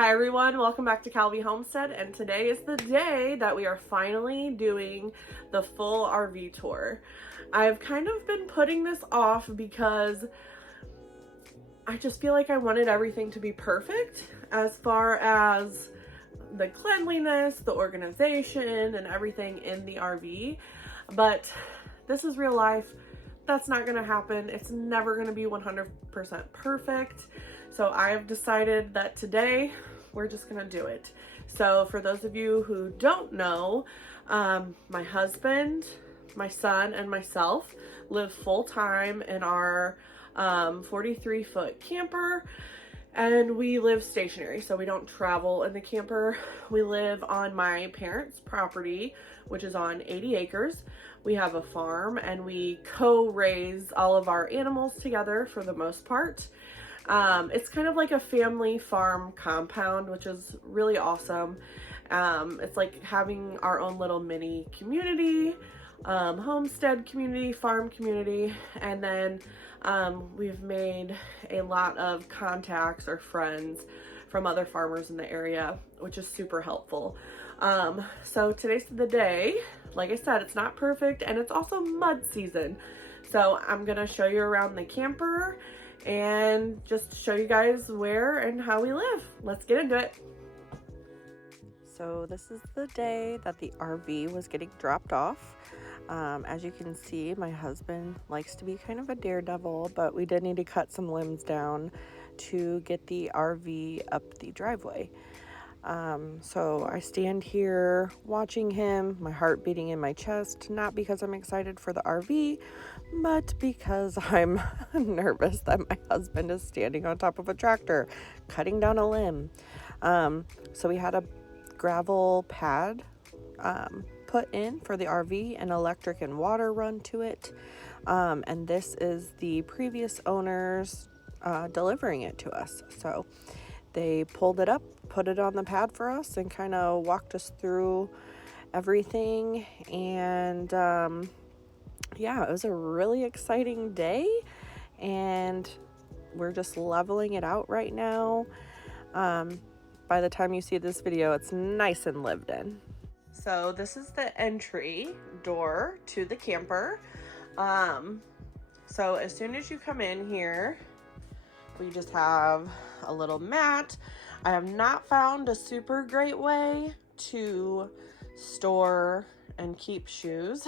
Hi everyone, welcome back to Calvi Homestead, and today is the day that we are finally doing the full RV tour. I've kind of been putting this off because I just feel like I wanted everything to be perfect as far as the cleanliness, the organization, and everything in the RV, but this is real life. That's not going to happen. It's never going to be 100% perfect. So I have decided that today we're just going to do it. So for those of you who don't know, my husband, my son, and myself live full-time in our 43-foot camper, and we live stationary, so we don't travel in the camper. We live on my parents' property, which is on 80 acres. We have a farm, and we co-raise all of our animals together for the most part. It's kind of like a family farm compound, which is really awesome. It's like having our own little mini community, homestead community, farm community, and then we've made a lot of contacts or friends from other farmers in the area, which is super helpful. So today's the day. Like I said, it's not perfect, and it's also mud season. So I'm gonna show you around the camper and just show you guys where and how we live. Let's get into it. So this is the day that the RV was getting dropped off. As you can see, my husband likes to be kind of a daredevil, but we did need to cut some limbs down to get the RV up the driveway. So I stand here watching him, my heart beating in my chest, not because I'm excited for the RV, but because I'm nervous that my husband is standing on top of a tractor, cutting down a limb. So we had a gravel pad put in for the RV, and electric and water run to it. And this is the previous owners delivering it to us. So they pulled it up, put it on the pad for us, and kind of walked us through everything. And yeah, it was a really exciting day, and we're just leveling it out right now. By the time you see this video, it's nice and lived in. So this is the entry door to the camper. So as soon as you come in here, we just have a little mat. I have not found a super great way to store and keep shoes.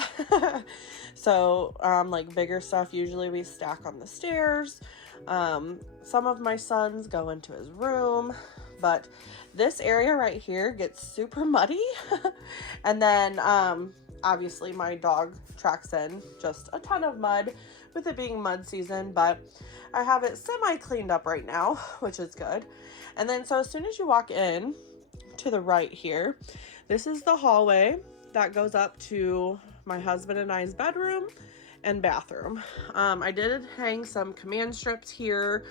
So like bigger stuff, usually we stack on the stairs. Some of my sons go into his room, but this area right here gets super muddy. And then obviously my dog tracks in just a ton of mud with it being mud season, but I have it semi cleaned up right now, which is good. And then so as soon as you walk in to the right here, this is the hallway that goes up to my husband and I's bedroom and bathroom. I did hang some command strips here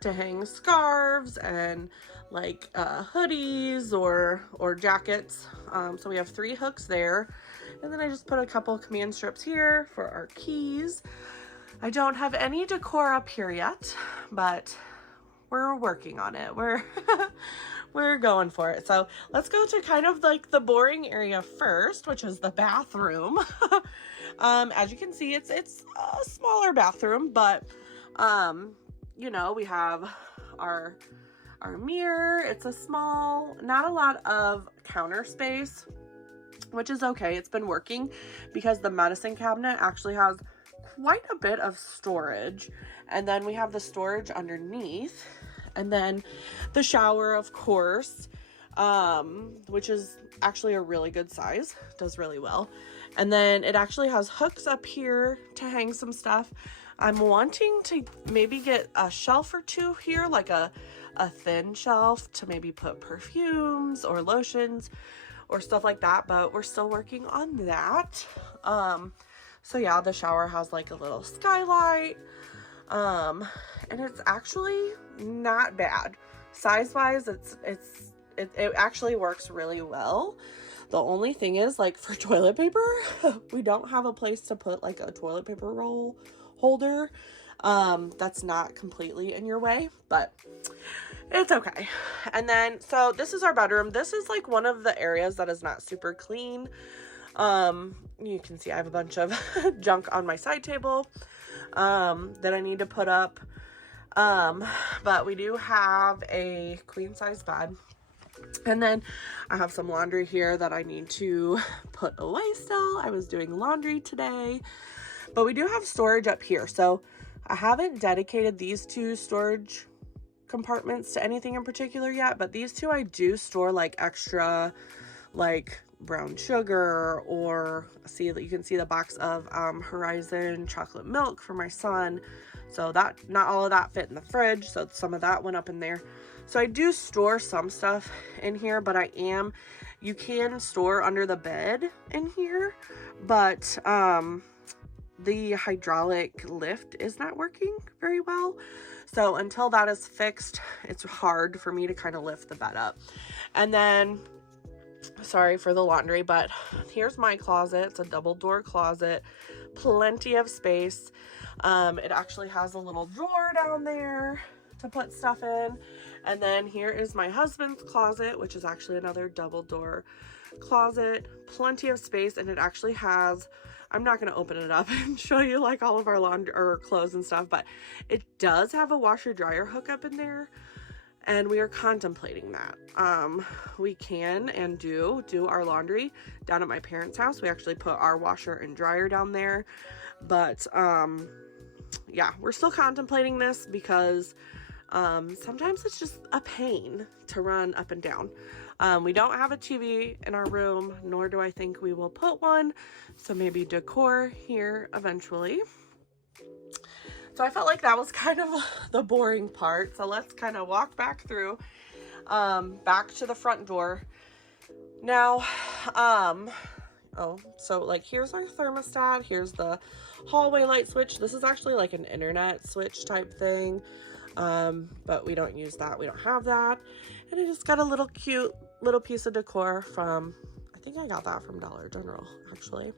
to hang scarves and like hoodies or jackets. So we have 3 hooks there. And then I just put a couple command strips here for our keys. I don't have any decor up here yet, but we're working on it. We're going for it. So let's go to kind of like the boring area first, which is the bathroom. As you can see, it's a smaller bathroom, but you know, we have our mirror. It's a small, not a lot of counter space, which is okay. It's been working because the medicine cabinet actually has quite a bit of storage, and then we have the storage underneath, and then the shower, of course, which is actually a really good size, does really well. And then it actually has hooks up here to hang some stuff. I'm wanting to maybe get a shelf or 2 here, like a thin shelf to maybe put perfumes or lotions or stuff like that, but we're still working on that. So yeah, the shower has like a little skylight, and it's actually not bad. Size-wise, it actually works really well. The only thing is, like, for toilet paper, we don't have a place to put like a toilet paper roll holder. That's not completely in your way, but It's okay. And then, so this is our bedroom. This is like one of the areas that is not super clean. You can see I have a bunch of junk on my side table, that I need to put up. But we do have a queen size bed. And then I have some laundry here that I need to put away still. I was doing laundry today, but we do have storage up here. So I haven't dedicated these two storage compartments to anything in particular yet, but these two I do store like extra, like brown sugar, or see that you can see the box of Horizon chocolate milk for my son. So that, not all of that fit in the fridge, so some of that went up in there. So I do store some stuff in here, but you can store under the bed in here, but the hydraulic lift is not working very well. So until that is fixed, it's hard for me to kind of lift the bed up. And then, sorry for the laundry, but here's my closet. It's a double door closet, plenty of space. It actually has a little drawer down there to put stuff in. And then here is my husband's closet, which is actually another double door closet, plenty of space. And it actually has, I'm not going to open it up and show you like all of our laundry or clothes and stuff, but it does have a washer dryer hookup in there. And we are contemplating that. We can and do our laundry down at my parents' house. We actually put our washer and dryer down there. But yeah, we're still contemplating this because sometimes it's just a pain to run up and down. We don't have a TV in our room, nor do I think we will put one. So maybe decor here eventually. So I felt like that was kind of the boring part. So let's kind of walk back through, back to the front door. Now, so like here's our thermostat. Here's the hallway light switch. This is actually like an internet switch type thing. But we don't use that. We don't have that. And I just got a little cute little piece of decor from, I think I got that from Dollar General actually.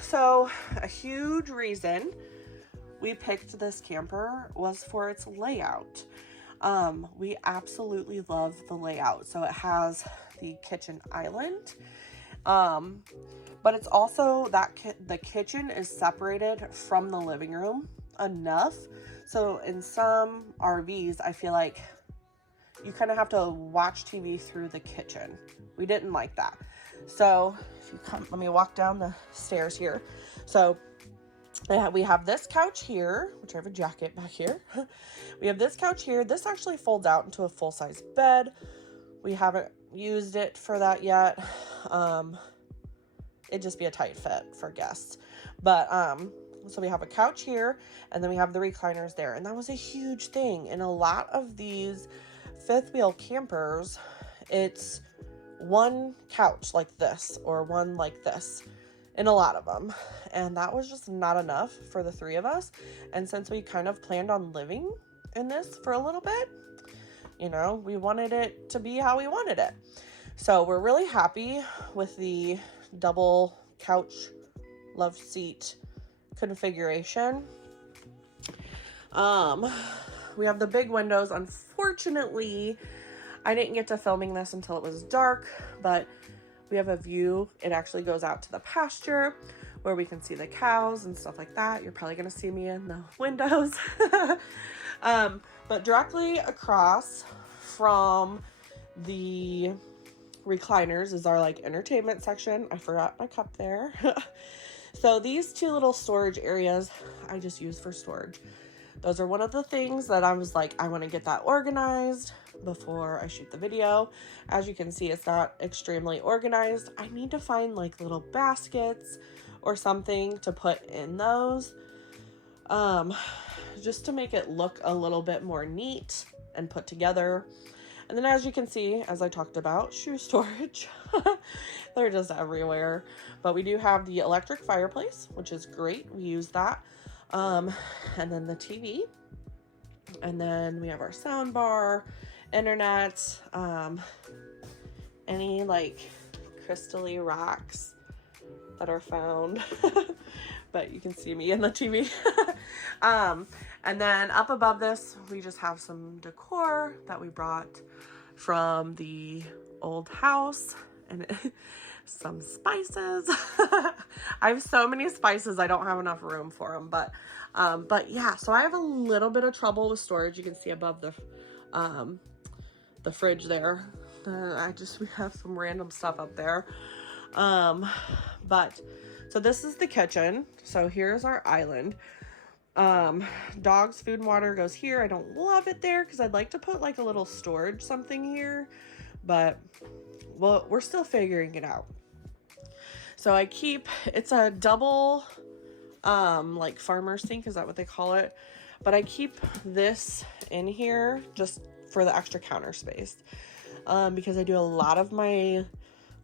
So a huge reason we picked this camper was for its layout. We absolutely love the layout. So it has the kitchen island, but it's also that the kitchen is separated from the living room enough. So in some RVs, I feel like you kind of have to watch TV through the kitchen. We didn't like that. So if you come, let me walk down the stairs here. So we have this couch here, which I have a jacket back here. We have this couch here. This actually folds out into a full-size bed. We haven't used it for that yet. It'd just be a tight fit for guests. But so we have a couch here, and then we have the recliners there. And that was a huge thing. In a lot of these fifth wheel campers, it's one couch like this or one like this in a lot of them, and that was just not enough for the three of us. And since we kind of planned on living in this for a little bit, you know, we wanted it to be how we wanted it. So we're really happy with the double couch love seat configuration. We have the big windows. Unfortunately, I didn't get to filming this until it was dark, but we have a view. It actually goes out to the pasture where we can see the cows and stuff like that. You're probably going to see me in the windows. But directly across from the recliners is our like entertainment section. I forgot my cup there. So these two little storage areas I just use for storage. Those are one of the things that I was like, I want to get that organized before I shoot the video. As you can see, it's not extremely organized. I need to find like little baskets or something to put in those, just to make it look a little bit more neat and put together. And then as you can see, as I talked about, shoe storage. They're just everywhere. But we do have the electric fireplace, which is great. We use that. And then the TV. And then we have our sound bar, internet, any like crystally rocks that are found but you can see me in the TV. And then up above this, we just have some decor that we brought from the old house, and some spices. I have so many spices, I don't have enough room for them, but yeah, so I have a little bit of trouble with storage. You can see above the fridge there. We have some random stuff up there. But so this is the kitchen. So here's our island. Dog's food and water goes here. I don't love it there because I'd like to put like a little storage something here, but well, we're still figuring it out. So it's a double, like farmer sink, is that what they call it? But I keep this in here just for the extra counter space, because I do a lot of my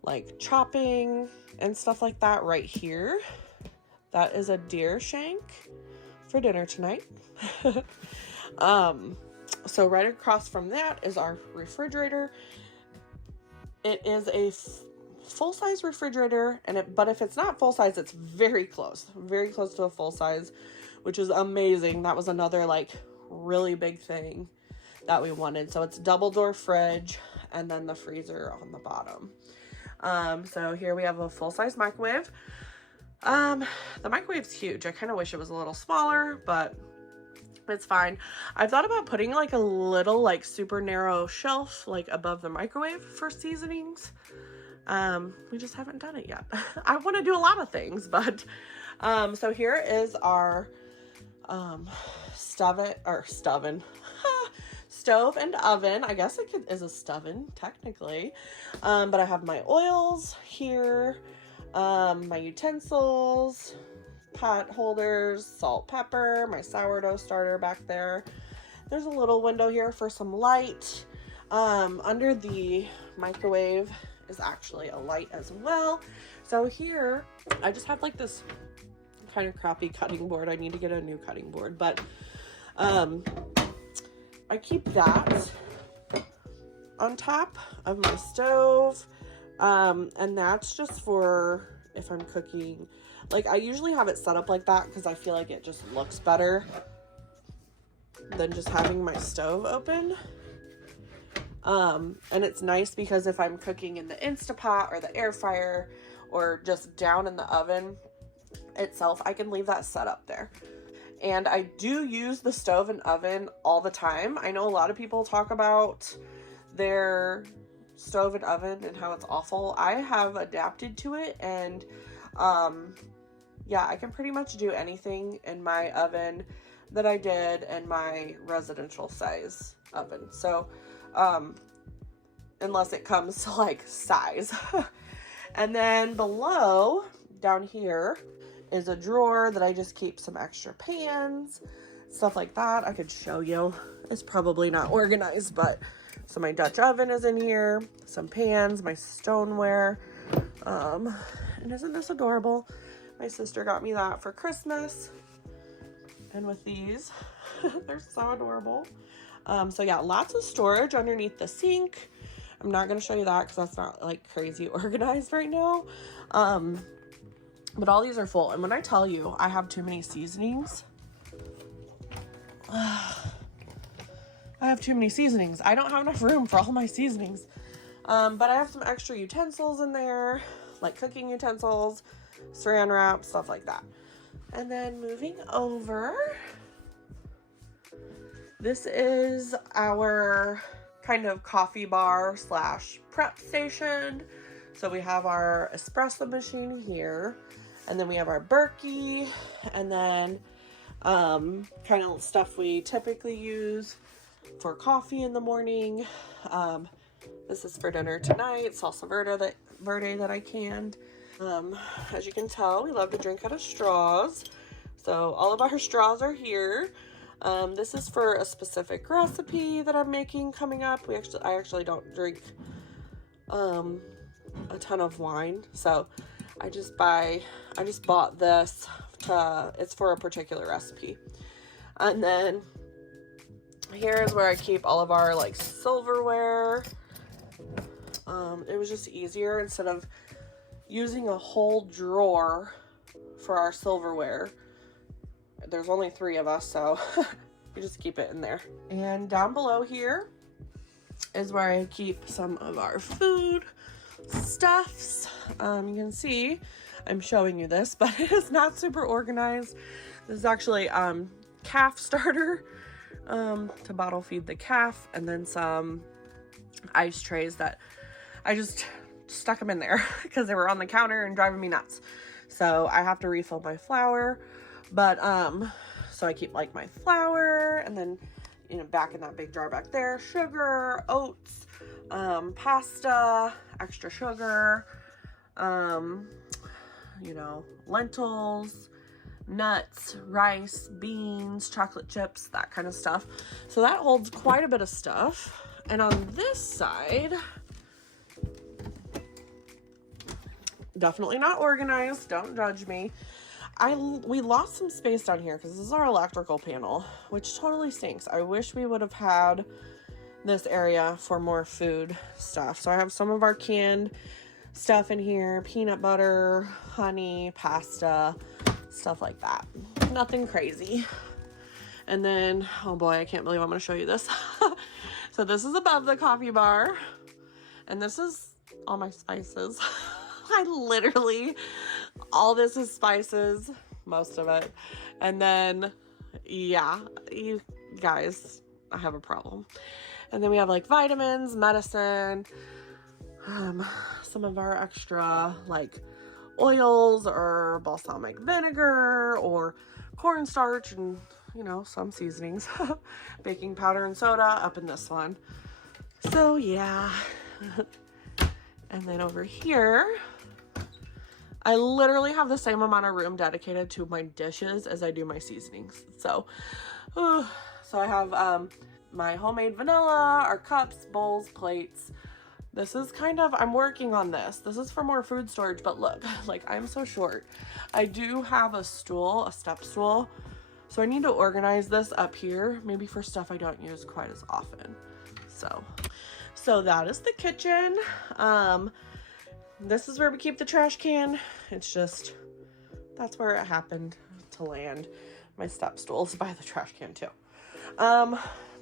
like chopping and stuff like that right here. That is a deer shank for dinner tonight. So right across from that is our refrigerator. It is a full-size refrigerator, but if it's not full-size, it's very close to a full-size, which is amazing. That was another like really big thing that we wanted. So it's double door fridge and then the freezer on the bottom. So here we have a full-size microwave. The microwave's huge. I kind of wish it was a little smaller, but it's fine. I've thought about putting like a little like super narrow shelf like above the microwave for seasonings. We just haven't done it yet. I want to do a lot of things, but so here is our stove and oven. I guess it is a stoven technically, but I have my oils here, my utensils, pot holders, salt, pepper, my sourdough starter back there. There's a little window here for some light. Under the microwave is actually a light as well. So here I just have like this kind of crappy cutting board. I need to get a new cutting board, but I keep that on top of my stove, and that's just for if I'm cooking. Like I usually have it set up like that because I feel like it just looks better than just having my stove open. And it's nice because if I'm cooking in the Instapot or the air fryer or just down in the oven itself, I can leave that set up there. And I do use the stove and oven all the time. I know a lot of people talk about their stove and oven and how it's awful. I have adapted to it, and yeah, I can pretty much do anything in my oven that I did in my residential size oven. So unless it comes to like size. And then below down here is a drawer that I just keep some extra pans, stuff like that. I could show you. It's probably not organized, but so my Dutch oven is in here, some pans, my stoneware. And isn't this adorable? My sister got me that for Christmas. And with these, they're so adorable. So yeah, lots of storage underneath the sink. I'm not going to show you that because that's not like crazy organized right now. But all these are full. And when I tell you I have too many seasonings, I have too many seasonings. I don't have enough room for all my seasonings. But I have some extra utensils in there, like cooking utensils, saran wrap, stuff like that. And then moving over, this is our kind of coffee bar / prep station. So we have our espresso machine here, and then we have our Berkey, and then kind of stuff we typically use for coffee in the morning. This is for dinner tonight, salsa verde that I canned. As you can tell, we love to drink out of straws. So all of our straws are here. This is for a specific recipe that I'm making coming up. I actually don't drink a ton of wine, so I just bought this it's for a particular recipe. And then here's where I keep all of our like silverware. It was just easier instead of using a whole drawer for our silverware. There's only 3 of us, so we just keep it in there. And down below here is where I keep some of our food stuffs. You can see I'm showing you this, but it is not super organized. This is actually calf starter to bottle feed the calf, and then some ice trays that I just stuck them in there because they were on the counter and driving me nuts. So I have to refill my flour, but so I keep like my flour, and then, you know, back in that big jar back there, sugar, oats, pasta, extra sugar, you know, lentils, nuts, rice, beans, chocolate chips, that kind of stuff. So that holds quite a bit of stuff. And on this side, definitely not organized, don't judge me. We lost some space down here because this is our electrical panel, which totally stinks. I wish we would have had this area for more food stuff. So I have some of our canned stuff in here, peanut butter, honey, pasta, stuff like that. Nothing crazy. And then, oh boy, I can't believe I'm going to show you this. So this is above the coffee bar, and this is all my spices. I literally, all this is spices, most of it. And then, yeah, you guys, I have a problem. And then we have like vitamins, medicine, some of our extra like oils or balsamic vinegar or cornstarch, and, you know, some seasonings, baking powder and soda up in this one. So yeah. And then over here, I literally have the same amount of room dedicated to my dishes as I do my seasonings. So I have my homemade vanilla, our cups, bowls, plates. This is kind of, I'm working on this. This is for more food storage, but look, like, I'm so short. I do have a stool, a step stool, so I need to organize this up here, maybe for stuff I don't use quite as often. So that is the kitchen. This is where we keep the trash can. It's just, that's where it happened to land. My step stool is by the trash can too.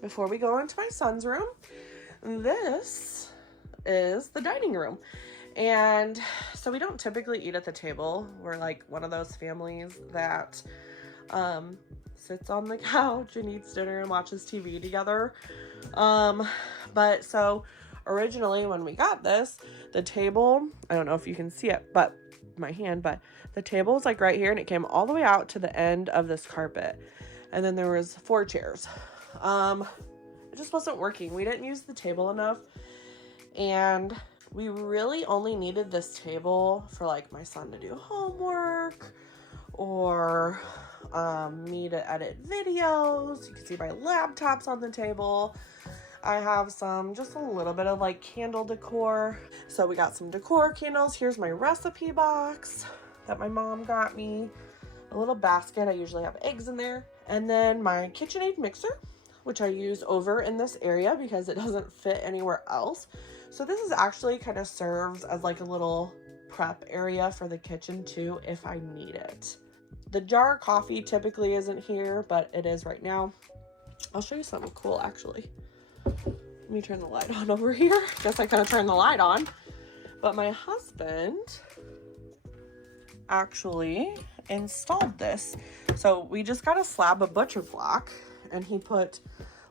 Before we go into my son's room, this is the dining room. And so we don't typically eat at the table. We're like one of those families that sits on the couch and eats dinner and watches TV together. But so originally when we got this, the table, I don't know if you can see it, but my hand, but the table was like right here, and it came all the way out to the end of this carpet. And then there was 4 chairs. It just wasn't working. We didn't use the table enough, and we really only needed this table for like my son to do homework or me to edit videos. You can see my laptop's on the table. I have some, just a little bit of like candle decor. So we got some decor candles. Here's my recipe box that my mom got me. A little basket. I usually have eggs in there. And then my KitchenAid mixer, which I use over in this area because it doesn't fit anywhere else. So this is actually kind of serves as like a little prep area for the kitchen too, if I need it. The jar of coffee typically isn't here, but it is right now. I'll show you something cool actually. Let me turn the light on over here. Guess I kind of turned the light on. But my husband actually installed this. So we just got a slab of butcher block, and he put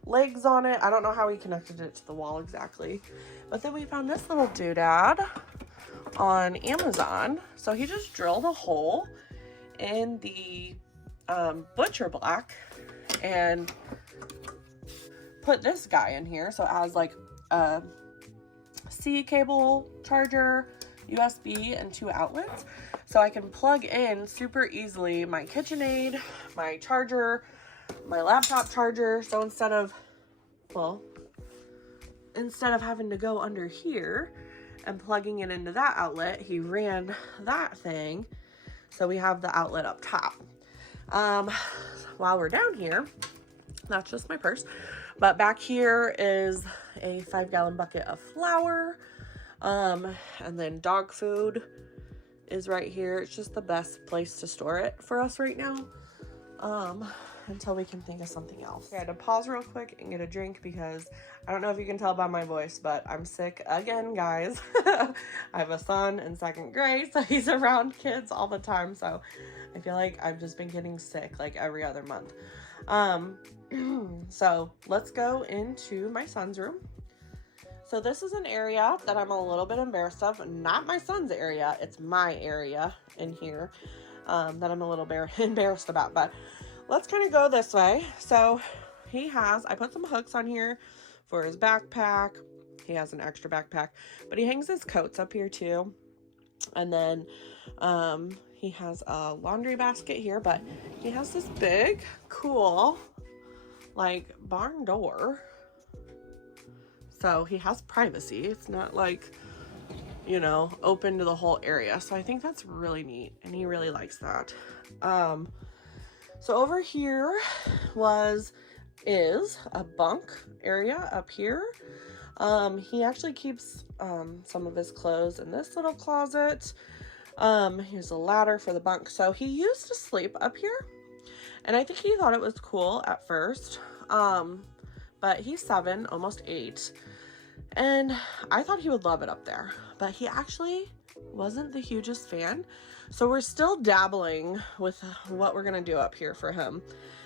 legs on it. I don't know how he connected it to the wall exactly. But then we found this little doodad on Amazon. So he just drilled a hole in the butcher block and put this guy in here. So it has like a C cable charger, USB, and 2 outlets. So I can plug in super easily my KitchenAid, my charger, my laptop charger. So instead of having to go under here and plugging it into that outlet, he ran that thing. So we have the outlet up top. While we're down here, that's just my purse. But back here is a 5-gallon bucket of flour. And then dog food is right here. It's just the best place to store it for us right now, until we can think of something else. I had to pause real quick and get a drink because I don't know if you can tell by my voice, but I'm sick again, guys. I have a son in 2nd grade, so he's around kids all the time, so I feel like I've just been getting sick like every other month. So let's go into my son's room. So this is an area that I'm a little bit embarrassed of. Not my son's area, it's my area in here, that I'm a little embarrassed about, but let's kind of go this way. So I put some hooks on here for his backpack. He has an extra backpack, but he hangs his coats up here too. And then he has a laundry basket here, but he has this big, cool, like barn door. So he has privacy. It's not like, you know, open to the whole area. So I think that's really neat, and he really likes that. So over here is a bunk area up here. He actually keeps some of his clothes in this little closet. Here's a ladder for the bunk. So he used to sleep up here, and I think he thought it was cool at first. But he's 7, almost 8, and I thought he would love it up there, but he actually wasn't the hugest fan. So we're still dabbling with what we're gonna do up here for him.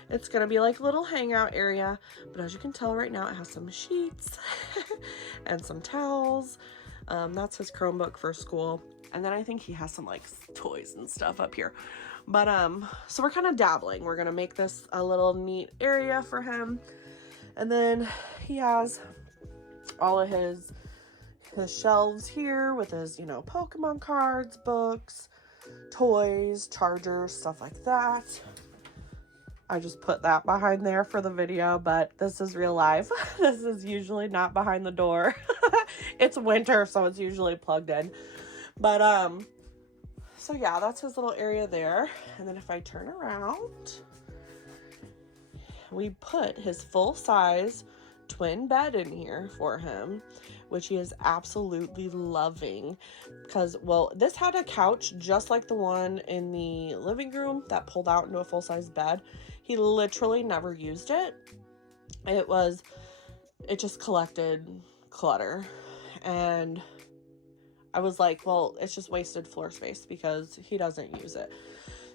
It's gonna be like a little hangout area, but as you can tell right now, it has some sheets and some towels. That's his Chromebook for school. And then I think he has some like toys and stuff up here. But so we're kind of dabbling. We're gonna make this a little neat area for him. And then he has all of his shelves here with his, you know, Pokemon cards, books, toys, chargers, stuff like that. I just put that behind there for the video, but this is real life. This is usually not behind the door. It's winter, so it's usually plugged in. But so yeah, that's his little area there. And then if I turn around, we put his full-size twin bed in here for him, which he is absolutely loving because, well, this had a couch just like the one in the living room that pulled out into a full-size bed. He literally never used it. It just collected clutter, and I was like, well, it's just wasted floor space because he doesn't use it.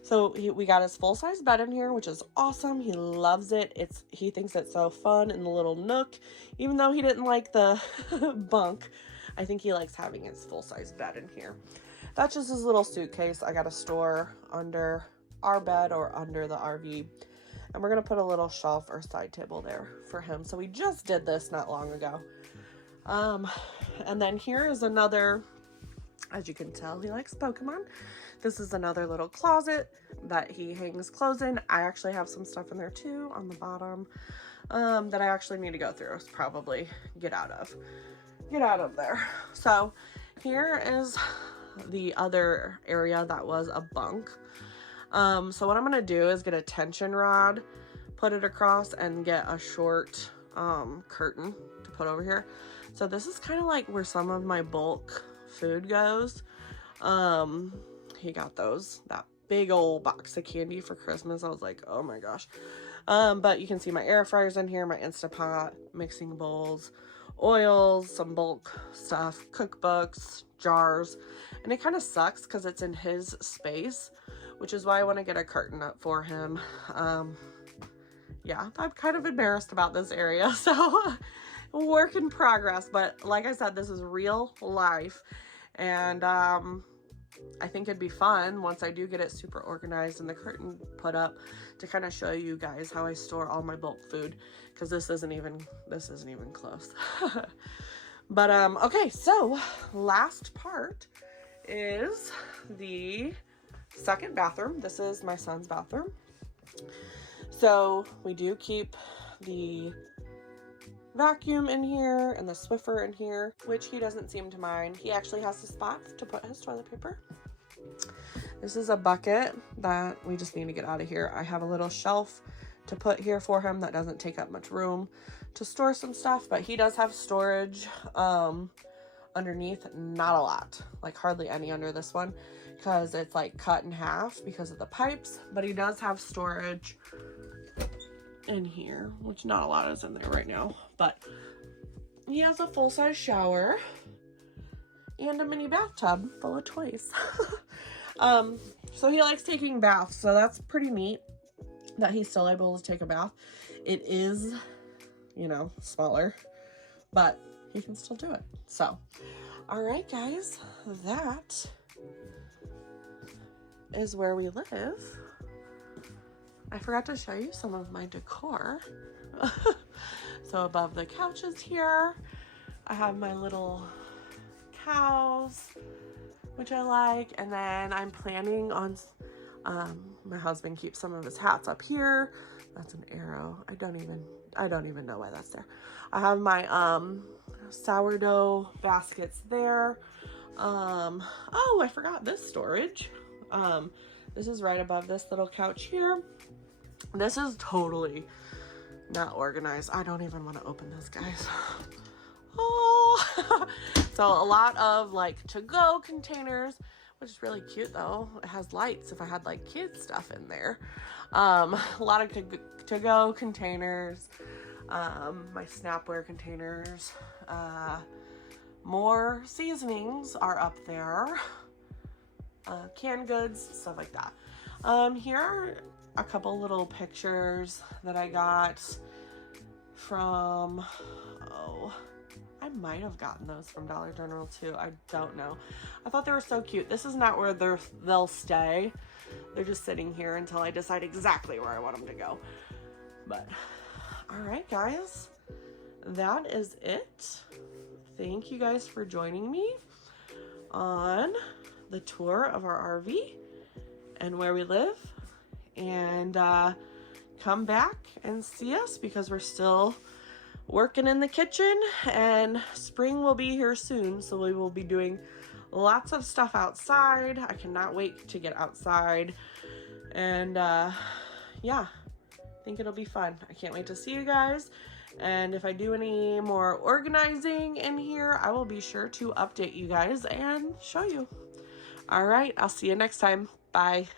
So we got his full-size bed in here, which is awesome. He loves it. He thinks it's so fun in the little nook. Even though he didn't like the bunk, I think he likes having his full-size bed in here. That's just his little suitcase I got to store under our bed or under the RV. And we're going to put a little shelf or side table there for him. So we just did this not long ago. And then here is another, as you can tell, he likes Pokemon. This is another little closet that he hangs clothes in. I actually have some stuff in there too on the bottom that I actually need to go through. Probably get out of there. So here is the other area that was a bunk. So what I'm gonna do is get a tension rod, put it across, and get a short curtain to put over here. So this is kind of like where some of my bulk food goes. He got that big old box of candy for Christmas. I was like, oh my gosh. But you can see my air fryers in here, my Instapot, mixing bowls, oils, some bulk stuff, cookbooks, jars. And it kind of sucks because it's in his space, which is why I want to get a curtain up for him. Yeah, I'm kind of embarrassed about this area, so work in progress. But like I said, this is real life, and I think it'd be fun once I do get it super organized and the curtain put up to kind of show you guys how I store all my bulk food, because this isn't even close. But okay, so last part is the second bathroom. This is my son's bathroom. So we do keep the vacuum in here and the Swiffer in here, which he doesn't seem to mind. He actually has the spots to put his toilet paper. This is a bucket that we just need to get out of here. I have a little shelf to put here for him that doesn't take up much room to store some stuff, but he does have storage underneath, not a lot, like hardly any under this one, because it's like cut in half because of the pipes. But he does have storage in here, which not a lot is in there right now, but he has a full-size shower and a mini bathtub full of toys. So he likes taking baths, so that's pretty neat that he's still able to take a bath. It is, you know, smaller, but he can still do it. So, all right, guys, that is where we live. I forgot to show you some of my decor. So above the couches here, I have my little cows, which I like, and then I'm planning on, my husband keeps some of his hats up here. That's an arrow. I don't even know why that's there. I have my sourdough baskets there. Oh, I forgot this storage. This is right above this little couch here. This is totally not organized. I don't even want to open this, guys. Oh, so a lot of like to-go containers, which is really cute though. It has lights if I had like kids stuff in there. A lot of to-go containers, my Snapware containers, more seasonings are up there, canned goods, stuff like that. Here are a couple little pictures that I got from, I might have gotten those from Dollar General too. I don't know. I thought they were so cute. This is not where they'll stay. They're just sitting here until I decide exactly where I want them to go. But, all right, guys, that is it. Thank you guys for joining me on the tour of our RV and where we live. And come back and see us because we're still working in the kitchen, and spring will be here soon, so we will be doing lots of stuff outside. I cannot wait to get outside, and yeah, I think it'll be fun. I can't wait to see you guys, and if I do any more organizing in here, I will be sure to update you guys and show you. All right, I'll see you next time. Bye.